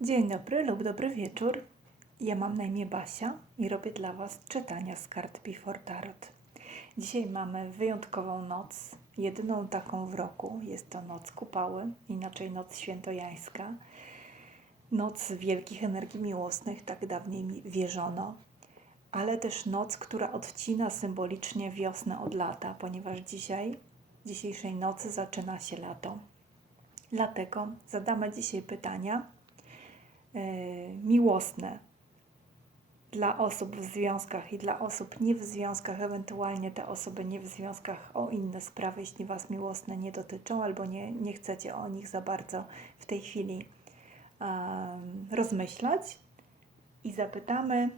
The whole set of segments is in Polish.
Dzień dobry lub dobry wieczór. Ja mam na imię Basia i robię dla Was czytania z kart Before Tarot. Dzisiaj mamy wyjątkową noc, jedyną taką w roku. Jest to noc kupały, inaczej noc świętojańska. Noc wielkich energii miłosnych, tak dawniej mi wierzono, ale też noc, która odcina symbolicznie wiosnę od lata, ponieważ dzisiaj, dzisiejszej nocy zaczyna się lato. Dlatego zadamy dzisiaj pytania miłosne dla osób w związkach i dla osób nie w związkach, ewentualnie te osoby nie w związkach o inne sprawy, jeśli Was miłosne nie dotyczą albo nie, nie chcecie o nich za bardzo w tej chwili um, rozmyślać. I zapytamy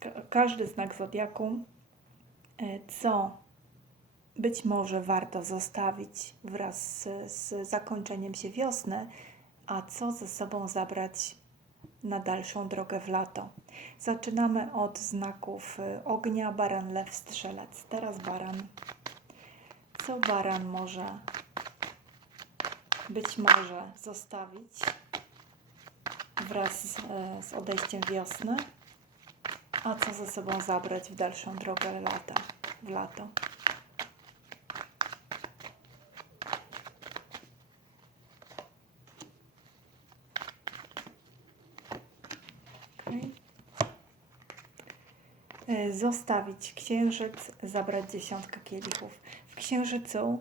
ka- każdy znak zodiaku, e, co być może warto zostawić wraz z, z zakończeniem się wiosny, a co ze sobą zabrać na dalszą drogę w lato. Zaczynamy od znaków y, ognia, baran, lew, strzelec. Teraz baran. Co baran może być może zostawić wraz z, e, z odejściem wiosny, a co ze sobą zabrać w dalszą drogę lata, w lato. Zostawić księżyc, zabrać dziesiątkę kielichów. W księżycu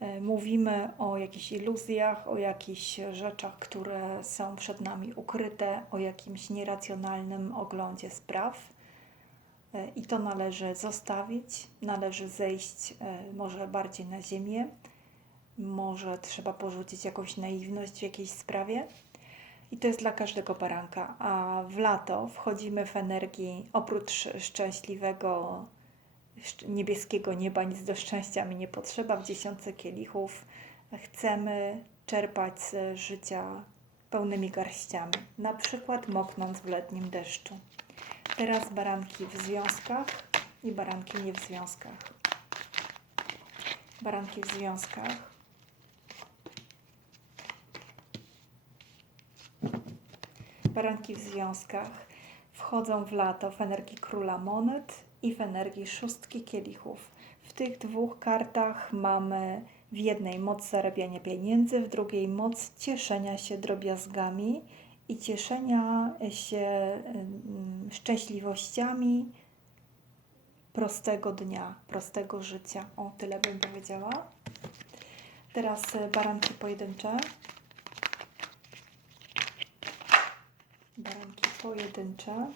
e, mówimy o jakichś iluzjach, o jakichś rzeczach, które są przed nami ukryte, o jakimś nieracjonalnym oglądzie spraw. E, I to należy zostawić, należy zejść e, może bardziej na ziemię, może trzeba porzucić jakąś naiwność w jakiejś sprawie. I to jest dla każdego baranka. A w lato wchodzimy w energii, oprócz szczęśliwego szcz- niebieskiego nieba, nic do szczęścia mi nie potrzeba. W dziesiątce kielichów chcemy czerpać z życia pełnymi garściami, na przykład moknąc w letnim deszczu. Teraz baranki w związkach i baranki nie w związkach. Baranki w związkach. Baranki w związkach wchodzą w lato w energii króla monet i w energii szóstki kielichów. W tych dwóch kartach mamy w jednej moc zarabiania pieniędzy, w drugiej moc cieszenia się drobiazgami i cieszenia się szczęśliwościami prostego dnia, prostego życia. O, tyle bym powiedziała. Teraz y, baranki pojedyncze. Baranki pojedyncze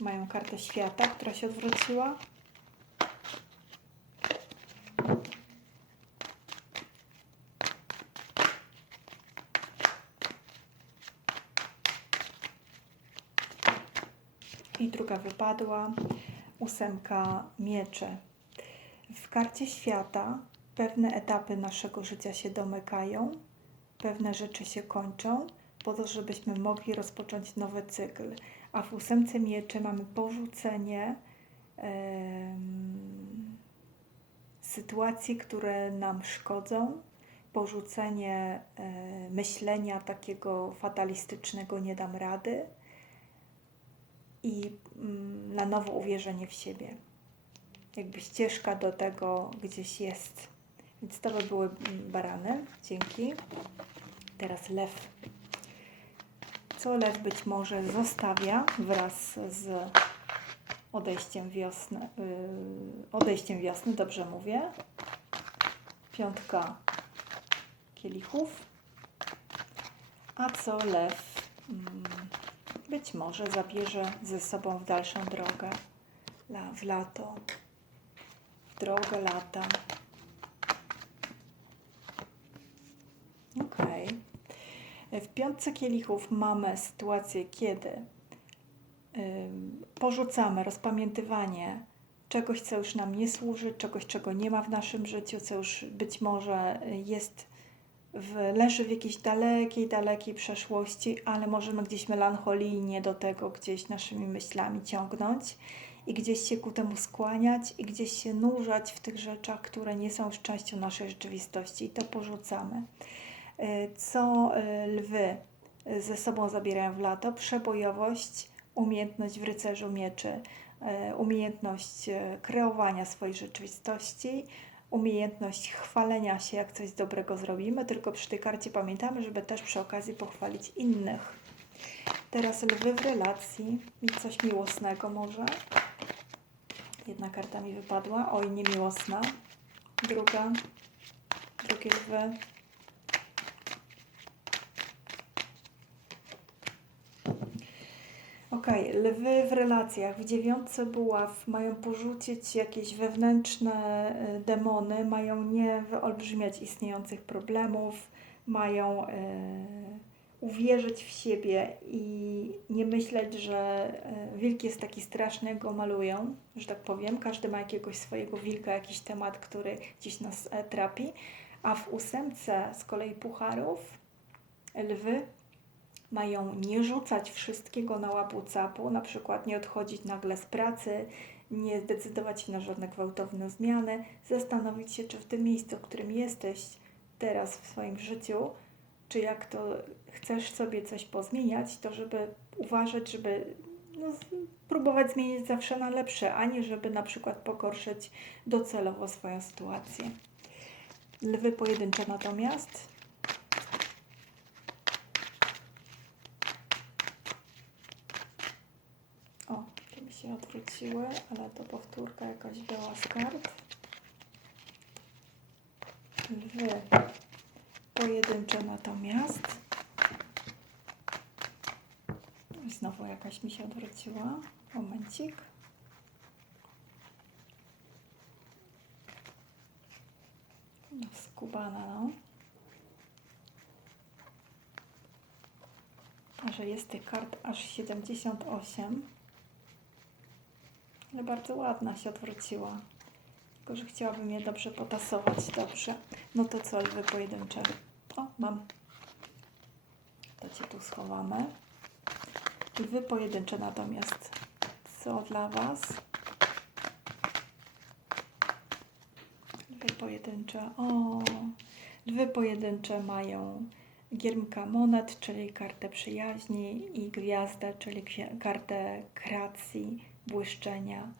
mają kartę świata, która się odwróciła. I druga wypadła. Ósemka mieczy. W karcie świata pewne etapy naszego życia się domykają, pewne rzeczy się kończą, po to, żebyśmy mogli rozpocząć nowy cykl. A w ósemce mieczy mamy porzucenie em, sytuacji, które nam szkodzą, porzucenie e, myślenia takiego fatalistycznego nie dam rady i mm, na nowo uwierzenie w siebie. Jakby ścieżka do tego gdzieś jest. Więc to by były mm, barany. Dzięki. Teraz lew. Co lew być może zostawia wraz z odejściem wiosny. Yy, odejściem wiosny, dobrze mówię. Piątka kielichów. A co lew mm, być może zabierze ze sobą w dalszą drogę, w lato, w drogę lata. Okej. W piątce kielichów mamy sytuację, kiedy porzucamy rozpamiętywanie czegoś, co już nam nie służy, czegoś, czego nie ma w naszym życiu, co już być może y, jest w, leży w jakiejś dalekiej, dalekiej przeszłości, ale możemy gdzieś melancholijnie do tego gdzieś naszymi myślami ciągnąć i gdzieś się ku temu skłaniać i gdzieś się nurzać w tych rzeczach, które nie są już częścią naszej rzeczywistości i to porzucamy. Y, Co y, lwy e, ze sobą zabierają w lato. Przebojowość, umiejętność w rycerzu mieczy, e, umiejętność e, kreowania swojej rzeczywistości, umiejętność chwalenia się, jak coś dobrego zrobimy, tylko przy tej karcie pamiętamy, żeby też przy okazji pochwalić innych. Teraz lwy w relacji i coś miłosnego może. Jedna karta mi wypadła, oj, niemiłosna. Druga, drugie lwy. Okej, lwy w relacjach. W dziewiątce buław mają porzucić jakieś wewnętrzne y, demony, mają nie wyolbrzymiać istniejących problemów, mają y, uwierzyć w siebie i nie myśleć, że y, wilk jest taki straszny, jak go malują, że tak powiem. Każdy ma jakiegoś swojego wilka, jakiś temat, który gdzieś nas e, trapi. A w ósemce z kolei pucharów lwy mają nie rzucać wszystkiego na łapu capu, na przykład nie odchodzić nagle z pracy, nie zdecydować się na żadne gwałtowne zmiany, zastanowić się, czy w tym miejscu, w którym jesteś teraz w swoim życiu, czy jak to chcesz sobie coś pozmieniać, to żeby uważać, żeby no, próbować zmienić zawsze na lepsze, a nie żeby na przykład pogorszyć docelowo swoją sytuację. Lwy pojedyncze natomiast O, tu mi się odwróciły, ale to powtórka jakaś była z kart. Lwy pojedyncze natomiast. Znowu jakaś mi się odwróciła. Momencik. No, skubana, no. A że jest tych kart aż 78. Bardzo ładna się odwróciła. Tylko, że chciałabym je dobrze potasować. Dobrze. No to co, lwy pojedyncze? O, mam. To Cię tu schowamy. Lwy pojedyncze natomiast. Co dla Was? Lwy pojedyncze. O, lwy pojedyncze mają giermka monet, czyli kartę przyjaźni i gwiazdę, czyli kartę kreacji, błyszczenia,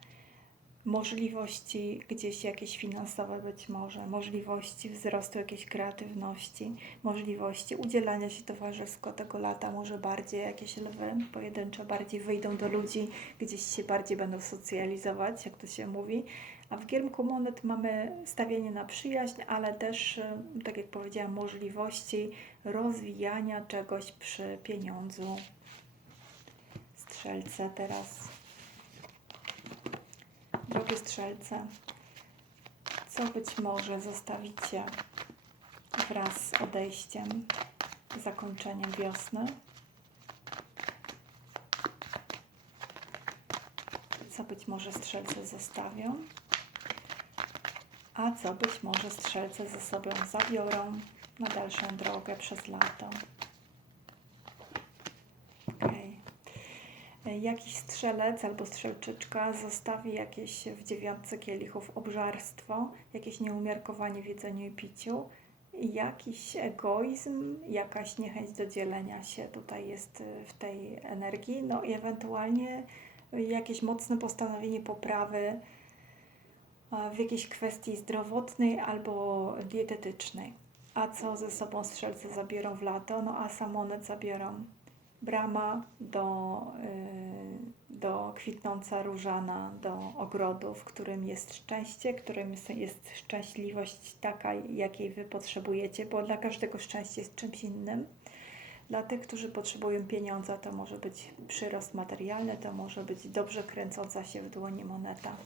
możliwości gdzieś jakieś finansowe być może, możliwości wzrostu jakiejś kreatywności, możliwości udzielania się towarzysko tego lata, może bardziej jakieś lwy pojedyncze bardziej wyjdą do ludzi, gdzieś się bardziej będą socjalizować, jak to się mówi. A w giermku monet mamy stawianie na przyjaźń, ale też, y, tak jak powiedziałam, możliwości rozwijania czegoś przy pieniądzu. Strzelce teraz. Strzelce, co być może zostawicie wraz z odejściem, zakończeniem wiosny? Co być może strzelce zostawią? A co być może strzelce ze sobą zabiorą na dalszą drogę przez lato? Okej. E, Jakiś strzelec albo strzelczyczka zostawi jakieś w dziewiątce kielichów obżarstwo, jakieś nieumiarkowanie w jedzeniu i piciu, jakiś egoizm, jakaś niechęć do dzielenia się tutaj jest y, w tej energii, no i ewentualnie jakieś mocne postanowienie poprawy w jakiejś kwestii zdrowotnej albo dietetycznej. A co ze sobą strzelce zabiorą w lato? No a samonet zabiorą brama do, y, do kwitnąca różana, do ogrodu, w którym jest szczęście, którym jest, szczęśliwość taka, jakiej Wy potrzebujecie, bo dla każdego szczęście jest czymś innym. Dla tych, którzy potrzebują pieniądza, to może być przyrost materialny, to może być dobrze kręcąca się w dłoni moneta.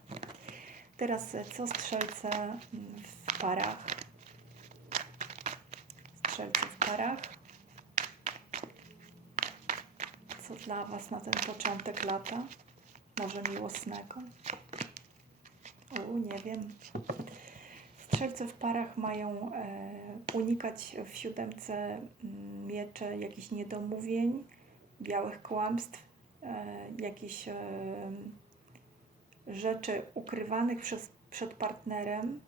Teraz e, co strzelce w parach? Strzelce w parach. Co dla Was na ten początek lata? Może miłosnego? U, nie wiem. Strzelce w parach mają e, unikać w siódemce mm, miecze jakichś niedomówień, białych kłamstw, e, jakichś e, rzeczy ukrywanych przez, przed partnerem,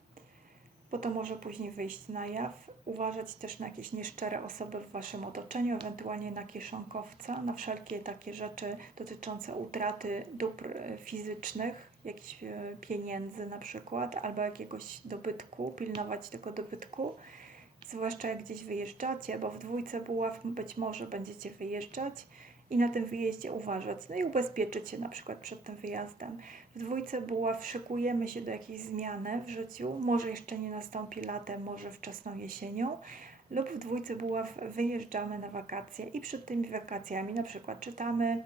bo to może później wyjść na jaw. Uważać też na jakieś nieszczere osoby w Waszym otoczeniu, ewentualnie na kieszonkowca, na wszelkie takie rzeczy dotyczące utraty dóbr e, fizycznych, jakichś e, pieniędzy na przykład, albo jakiegoś dobytku, pilnować tego dobytku. Zwłaszcza jak gdzieś wyjeżdżacie, bo w dwójce buław być może będziecie wyjeżdżać i na tym wyjeździe uważać. No i ubezpieczyć się na przykład przed tym wyjazdem. W dwójce buław szykujemy się do jakiejś zmiany w życiu, może jeszcze nie nastąpi latem, może wczesną jesienią, lub w dwójce buław wyjeżdżamy na wakacje i przed tymi wakacjami na przykład czytamy,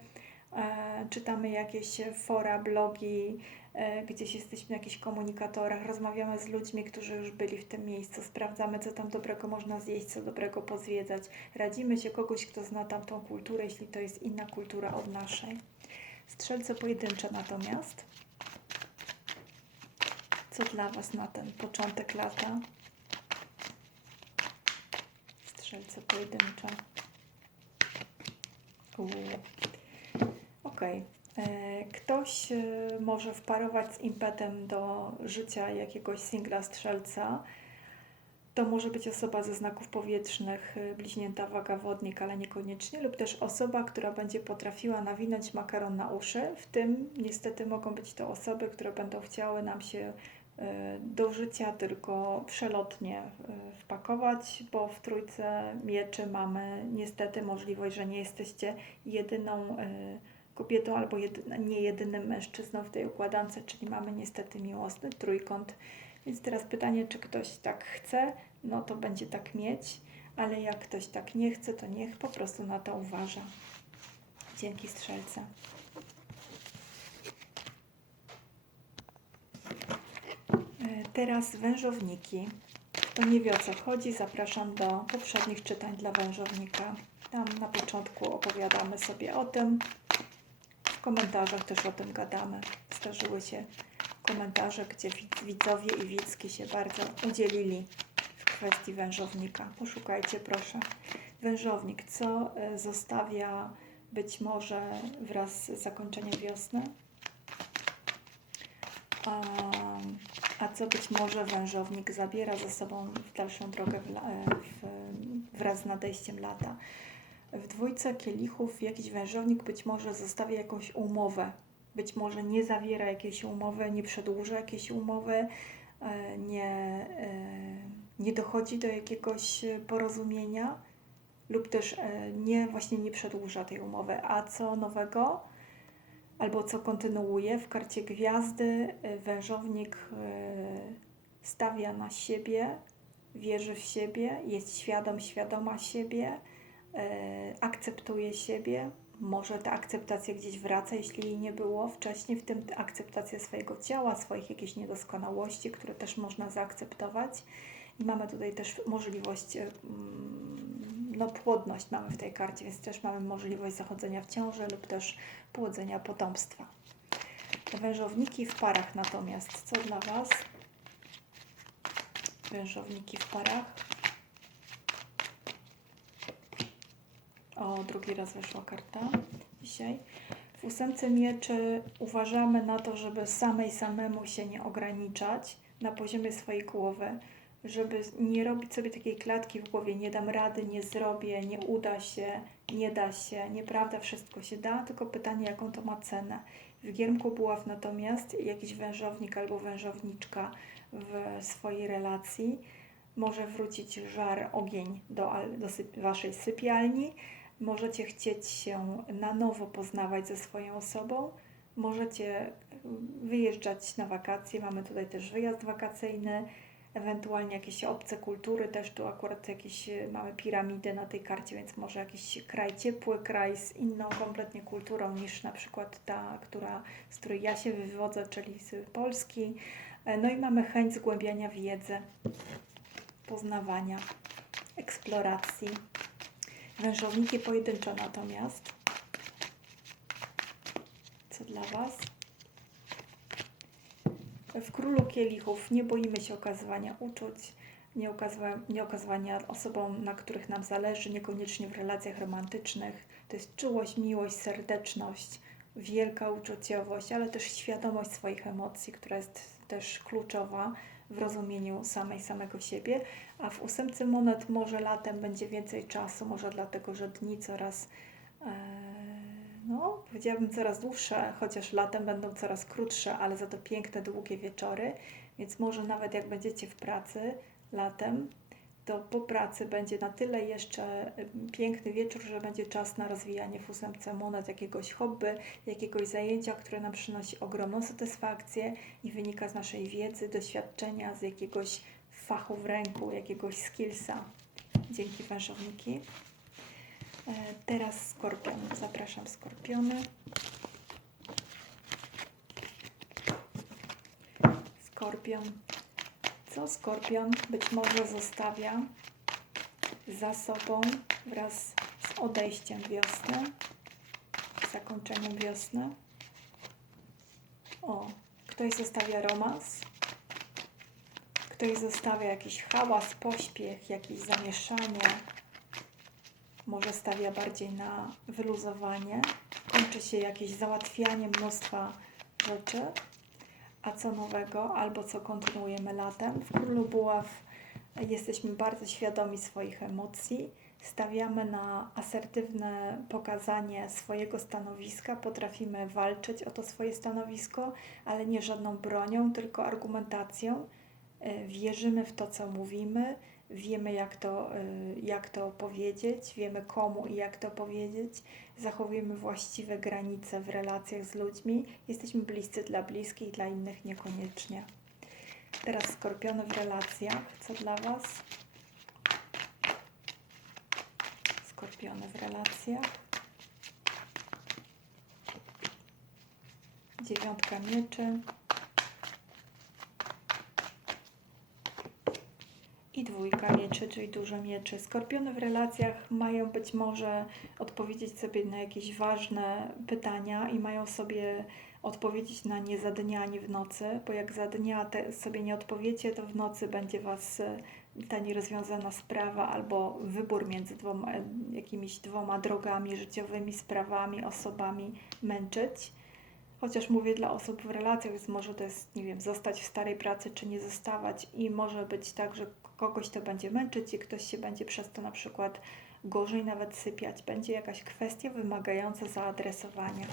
czytamy jakieś fora, blogi, e, gdzieś jesteśmy na jakichś komunikatorach, rozmawiamy z ludźmi, którzy już byli w tym miejscu, sprawdzamy, co tam dobrego można zjeść, co dobrego pozwiedzać, radzimy się kogoś, kto zna tamtą kulturę, jeśli to jest inna kultura od naszej. Strzelce pojedyncze natomiast. Co dla Was na ten początek lata? Strzelce pojedyncze. Uuu. Okej. E, Ktoś e, może wparować z impetem do życia jakiegoś singla strzelca. To może być osoba ze znaków powietrznych, y, bliźnięta waga wodnik, ale niekoniecznie, lub też osoba, która będzie potrafiła nawinąć makaron na uszy. W tym niestety mogą być to osoby, które będą chciały nam się y, do życia tylko przelotnie y, wpakować, bo w trójce mieczy mamy niestety możliwość, że nie jesteście jedyną kobietą albo nie jedynym mężczyzną w tej układance, czyli mamy niestety miłosny trójkąt więc teraz pytanie, czy ktoś tak chce, no to będzie tak mieć, ale jak ktoś tak nie chce, to niech po prostu na to uważa. Dzięki strzelce. E, Teraz wężowniki. Kto nie wie o co chodzi, zapraszam do poprzednich czytań dla wężownika. Tam na początku opowiadamy sobie o tym. Komentarzach też o tym gadamy. Zdarzyły się komentarze, gdzie widzowie i widzki się bardzo udzielili w kwestii wężownika. Poszukajcie proszę. Wężownik, co e, zostawia być może wraz z zakończeniem wiosny? A, a co być może wężownik zabiera ze sobą w dalszą drogę w, e, w, wraz z nadejściem lata? W dwójce kielichów jakiś wężownik być może zostawia jakąś umowę być może nie zawiera jakiejś umowy, nie przedłuża jakiejś umowy, e, nie, e, nie dochodzi do jakiegoś porozumienia lub też e, nie właśnie nie przedłuża tej umowy. A co nowego? Albo co kontynuuje w karcie gwiazdy, wężownik stawia na siebie, wierzy w siebie, jest świadom, świadoma siebie, akceptuje siebie, może ta akceptacja gdzieś wraca, jeśli jej nie było wcześniej, w tym akceptacja swojego ciała, swoich jakichś niedoskonałości, które też można zaakceptować. I mamy tutaj też możliwość, no płodność mamy w tej karcie, więc też mamy możliwość zachodzenia w ciąży lub też płodzenia potomstwa. Wężowniki w parach natomiast, co dla Was? Wężowniki w parach. O, drugi raz weszła karta dzisiaj. W ósemce mieczy uważamy na to, żeby samej samemu się nie ograniczać na poziomie swojej głowy, żeby nie robić sobie takiej klatki w głowie, nie dam rady, nie zrobię, nie uda się, nie da się, nieprawda, wszystko się da, tylko pytanie, jaką to ma cenę. W Giermku Buław natomiast jakiś wężownik albo wężowniczka w swojej relacji może wrócić żar, ogień do, do syp Waszej sypialni, Możecie chcieć się na nowo poznawać ze swoją osobą. Możecie wyjeżdżać na wakacje. Mamy tutaj też wyjazd wakacyjny, ewentualnie jakieś obce kultury. Też tu akurat jakieś mamy piramidy na tej karcie, więc może jakiś kraj ciepły, kraj z inną kompletnie kulturą niż na przykład ta, która, z której ja się wywodzę, czyli z Polski. No i mamy chęć zgłębiania wiedzy, poznawania, eksploracji. Wężowniki pojedynczo natomiast. Co dla Was? W Królu Kielichów nie boimy się okazywania uczuć, nie, okazywa, nie okazywania osobom, na których nam zależy, niekoniecznie w relacjach romantycznych. To jest czułość, miłość, serdeczność, wielka uczuciowość, ale też świadomość swoich emocji, która jest też kluczowa w rozumieniu samej samego siebie, a w ósemce monet może latem będzie więcej czasu, może dlatego, że dni coraz, e, no powiedziałabym coraz dłuższe, chociaż latem będą coraz krótsze, ale za to piękne, długie wieczory, więc może nawet jak będziecie w pracy latem, to po pracy będzie na tyle jeszcze piękny wieczór, że będzie czas na rozwijanie w ósemce monet jakiegoś hobby, jakiegoś zajęcia, które nam przynosi ogromną satysfakcję i wynika z naszej wiedzy, doświadczenia, z jakiegoś fachu w ręku, jakiegoś skillsa. Dzięki wężowniki. E, Teraz skorpion. Zapraszam skorpiony. Skorpion. Co skorpion być może zostawia za sobą wraz z odejściem wiosny, zakończeniem wiosny? O, ktoś zostawia romans, ktoś zostawia jakiś hałas, pośpiech, jakieś zamieszanie, może stawia bardziej na wyluzowanie, kończy się jakieś załatwianie mnóstwa rzeczy. A co nowego, albo co kontynuujemy latem? W Królu Buław jesteśmy bardzo świadomi swoich emocji, stawiamy na asertywne pokazanie swojego stanowiska, potrafimy walczyć o to swoje stanowisko, ale nie żadną bronią, tylko argumentacją. Wierzymy w to, co mówimy, wiemy, jak to, y, jak to powiedzieć, wiemy komu i jak to powiedzieć, zachowujemy właściwe granice w relacjach z ludźmi, jesteśmy bliscy dla bliskich, dla innych niekoniecznie. Teraz skorpiony w relacjach, co dla Was? Skorpiony w relacjach. Dziewiątka mieczy. I dwójka mieczy, czyli dużo mieczy. Skorpiony w relacjach mają być może odpowiedzieć sobie na jakieś ważne pytania i mają sobie odpowiedzieć na nie za dnia, nie w nocy, bo jak za dnia sobie nie odpowiecie, to w nocy będzie Was e, ta nierozwiązana sprawa albo wybór między dwoma, e, jakimiś dwoma drogami życiowymi, sprawami, osobami męczyć. Chociaż mówię dla osób w relacjach, więc może to jest, nie wiem, zostać w starej pracy czy nie zostawać i może być tak, że kogoś to będzie męczyć i ktoś się będzie przez to na przykład gorzej nawet sypiać. Będzie jakaś kwestia wymagająca zaadresowania.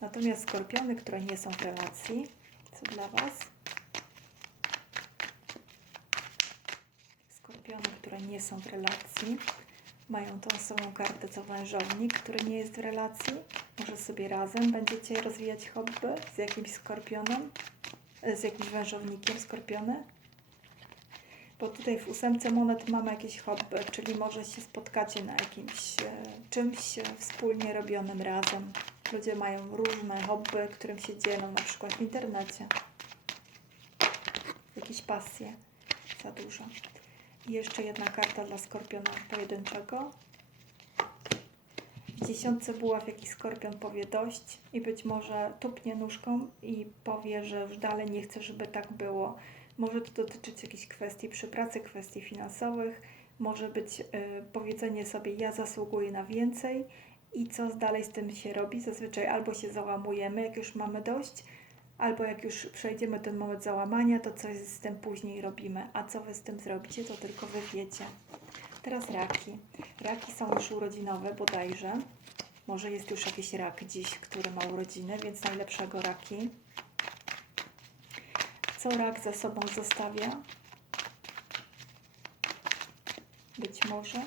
Natomiast skorpiony, które nie są w relacji, co dla Was? Skorpiony, które nie są w relacji, mają tą samą kartę co wężownik, który nie jest w relacji. Może sobie razem będziecie rozwijać hobby z jakimś skorpionem, e, z jakimś wężownikiem skorpiony. Bo tutaj w ósemce monet mamy jakieś hobby, czyli może się spotkacie na jakimś e, czymś wspólnie robionym razem. Ludzie mają różne hobby, którym się dzielą, na przykład w internecie. Jakieś pasje za dużo. I jeszcze jedna karta dla skorpiona pojedynczego. W dziesiątce buław jakiś skorpion powie dość i być może tupnie nóżką i powie, że już dalej nie chce, żeby tak było. Może to dotyczyć jakichś kwestii przy pracy, kwestii finansowych. Może być y, powiedzenie sobie, ja zasługuję na więcej i co dalej z tym się robi. Zazwyczaj albo się załamujemy, jak już mamy dość, albo jak już przejdziemy ten moment załamania, to coś z tym później robimy. A co wy z tym zrobicie, to tylko wy wiecie. Teraz raki. Raki są już urodzinowe bodajże. Może jest już jakiś rak dziś, który ma urodziny, więc najlepszego raki. Co rak za sobą zostawia? Być może.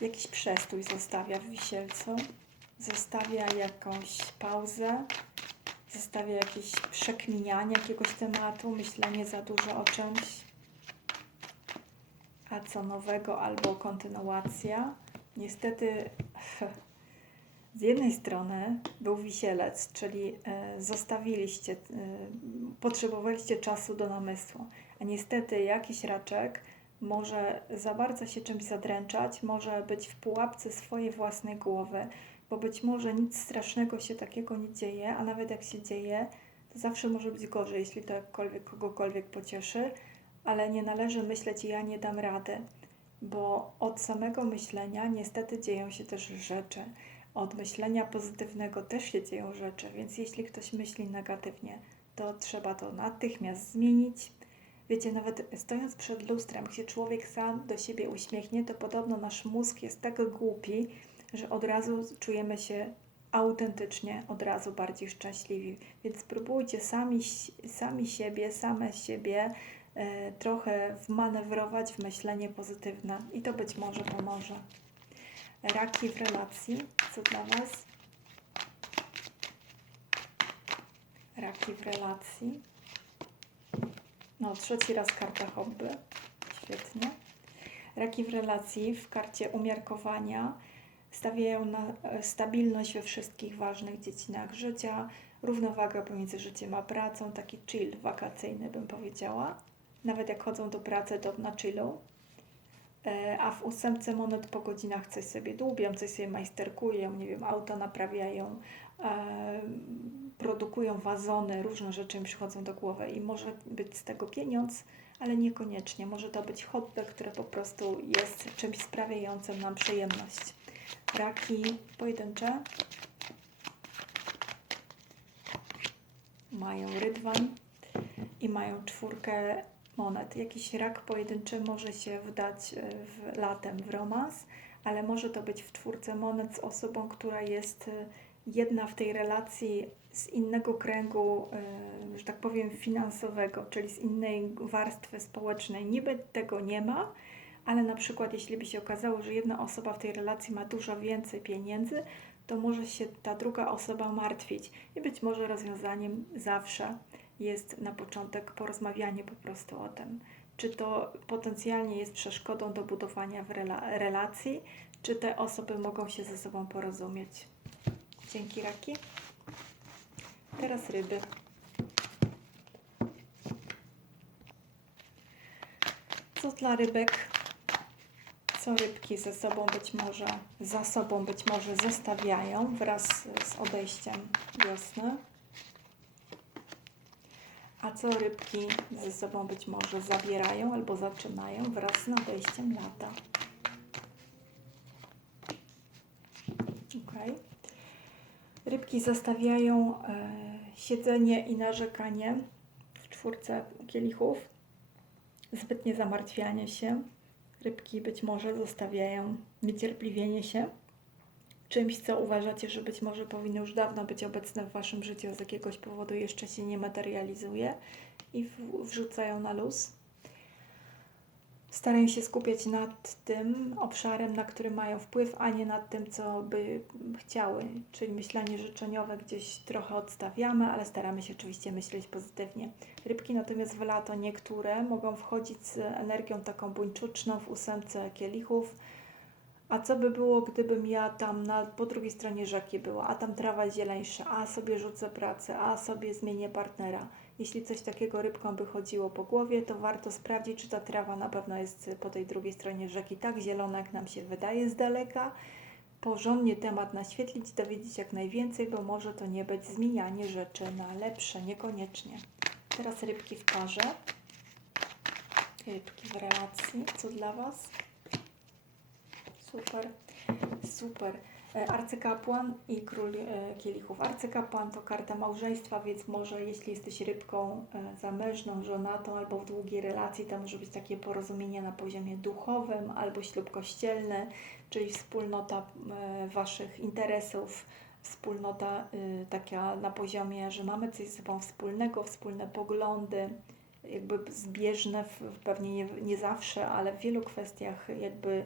Jakiś przestój zostawia w wisielcu. Zostawia jakąś pauzę. Zostawia jakieś przekminianie jakiegoś tematu, myślenie za dużo o czymś. A co nowego albo kontynuacja? Niestety z jednej strony był wisielec, czyli e, zostawiliście, e, potrzebowaliście czasu do namysłu, a niestety jakiś raczek może za bardzo się czymś zadręczać, może być w pułapce swojej własnej głowy, bo być może nic strasznego się takiego nie dzieje, a nawet jak się dzieje, to zawsze może być gorzej, jeśli to jakkolwiek kogokolwiek pocieszy, ale nie należy myśleć, ja nie dam rady, bo od samego myślenia niestety dzieją się też rzeczy. Od myślenia pozytywnego też się dzieją rzeczy, więc jeśli ktoś myśli negatywnie, to trzeba to natychmiast zmienić. Wiecie, nawet stojąc przed lustrem, się człowiek sam do siebie uśmiechnie, to podobno nasz mózg jest tak głupi, że od razu czujemy się autentycznie, od razu bardziej szczęśliwi. Więc spróbujcie sami, sami siebie, same siebie e, trochę wmanewrować w myślenie pozytywne i to być może pomoże. Raki w relacji, co dla Was? Raki w relacji. No, trzeci raz karta hobby. Świetnie. Raki w relacji w karcie umiarkowania stawiają na e, stabilność we wszystkich ważnych dziedzinach życia, równowagę pomiędzy życiem a pracą, taki chill wakacyjny bym powiedziała. Nawet jak chodzą do pracy, to na chillu. E, A w ósemce monet po godzinach coś sobie dłubią, coś sobie majsterkują, nie wiem, auto naprawiają, e, produkują wazony, różne rzeczy im przychodzą do głowy i może być z tego pieniądz, ale niekoniecznie. Może to być hobby, które po prostu jest czymś sprawiającym nam przyjemność. Raki pojedyncze mają rydwan i mają czwórkę monet. Jakiś rak pojedynczy może się wdać e, w, latem w romans, ale może to być w czwórce monet z osobą, która jest e, jedna w tej relacji z innego kręgu, e, że tak powiem, finansowego, czyli z innej warstwy społecznej. Niby tego nie ma, ale na przykład jeśli by się okazało, że jedna osoba w tej relacji ma dużo więcej pieniędzy, to może się ta druga osoba martwić i być może rozwiązaniem zawsze jest na początek porozmawianie po prostu o tym, czy to potencjalnie jest przeszkodą do budowania w rela relacji, czy te osoby mogą się ze sobą porozumieć. Dzięki Raki. Teraz ryby. Co dla rybek? Co rybki ze sobą być może, za sobą być może zostawiają wraz z odejściem wiosny? Co rybki ze sobą być może zawierają albo zaczynają wraz z nadejściem lata? Ok. Rybki zostawiają e, siedzenie i narzekanie w czwórce kielichów, zbytnie zamartwianie się. Rybki być może zostawiają niecierpliwienie się czymś, co uważacie, że być może powinno już dawno być obecne w Waszym życiu, z jakiegoś powodu jeszcze się nie materializuje i wrzucają na luz. Starają się skupiać nad tym obszarem, na który mają wpływ, a nie nad tym, co by chciały. Czyli myślenie życzeniowe gdzieś trochę odstawiamy, ale staramy się oczywiście myśleć pozytywnie. Rybki natomiast w lato niektóre mogą wchodzić z energią taką buńczuczną w ósemce kielichów, a co by było, gdybym ja tam na, po drugiej stronie rzeki była, a tam trawa zieleńsza, a sobie rzucę pracę, a sobie zmienię partnera. Jeśli coś takiego rybką by chodziło po głowie, to warto sprawdzić, czy ta trawa na pewno jest po tej drugiej stronie rzeki tak zielona, jak nam się wydaje z daleka. Porządnie temat naświetlić, dowiedzieć jak najwięcej, bo może to nie być zmienianie rzeczy na lepsze, niekoniecznie. Teraz rybki w parze. Rybki w relacji. Co dla Was? Super, super. E, Arcykapłan i król e, kielichów. Arcykapłan to karta małżeństwa, więc może jeśli jesteś rybką e, zamężną, żonatą albo w długiej relacji, to może być takie porozumienie na poziomie duchowym albo ślub kościelny, czyli wspólnota Waszych interesów, wspólnota taka na poziomie, że mamy coś ze sobą wspólnego, wspólne poglądy, jakby zbieżne, w, pewnie nie, nie zawsze, ale w wielu kwestiach jakby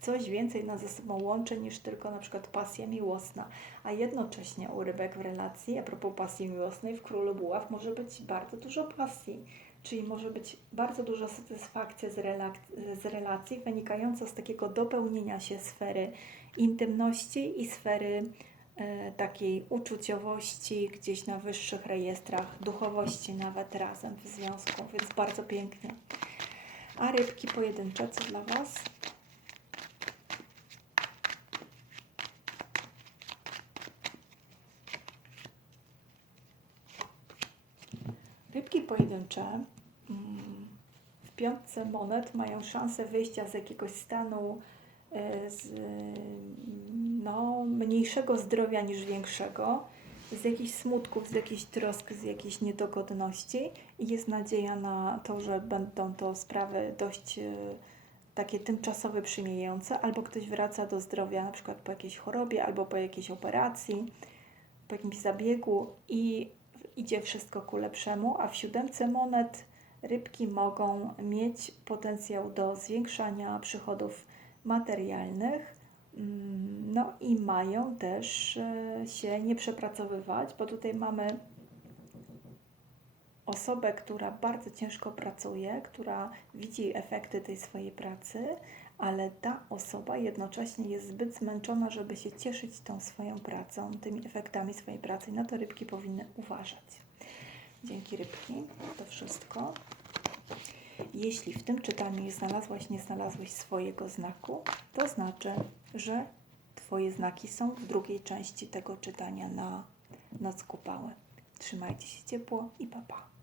coś więcej nas ze sobą łączy niż tylko na przykład pasja miłosna. A jednocześnie u rybek w relacji, a propos pasji miłosnej, w Królu Buław może być bardzo dużo pasji. Czyli może być bardzo duża satysfakcja z, z relacji wynikająca z takiego dopełnienia się sfery intymności i sfery e, takiej uczuciowości gdzieś na wyższych rejestrach, duchowości nawet razem w związku, więc bardzo pięknie. A rybki pojedyncze, co dla Was? Rybki pojedyncze mm, w piątce monet mają szansę wyjścia z jakiegoś stanu e, z, no, mniejszego zdrowia niż większego. z jakichś smutków, z jakiejś trosk, z jakiejś niedogodności i jest nadzieja na to, że będą to sprawy dość e, takie tymczasowe, przymijające, albo ktoś wraca do zdrowia na przykład po jakiejś chorobie, albo po jakiejś operacji, po jakimś zabiegu i idzie wszystko ku lepszemu, a w siódemce monet rybki mogą mieć potencjał do zwiększania przychodów materialnych, mm, no i mają też e, się nie przepracowywać, bo tutaj mamy osobę, która bardzo ciężko pracuje, która widzi efekty tej swojej pracy, ale ta osoba jednocześnie jest zbyt zmęczona, żeby się cieszyć tą swoją pracą, tymi efektami swojej pracy. Na to rybki powinny uważać. Dzięki rybki, to wszystko. Jeśli w tym czytaniu znalazłaś, nie znalazłeś swojego znaku, to znaczy, że Twoje znaki są w drugiej części tego czytania na Noc Kupały. Trzymajcie się ciepło i papa. Pa.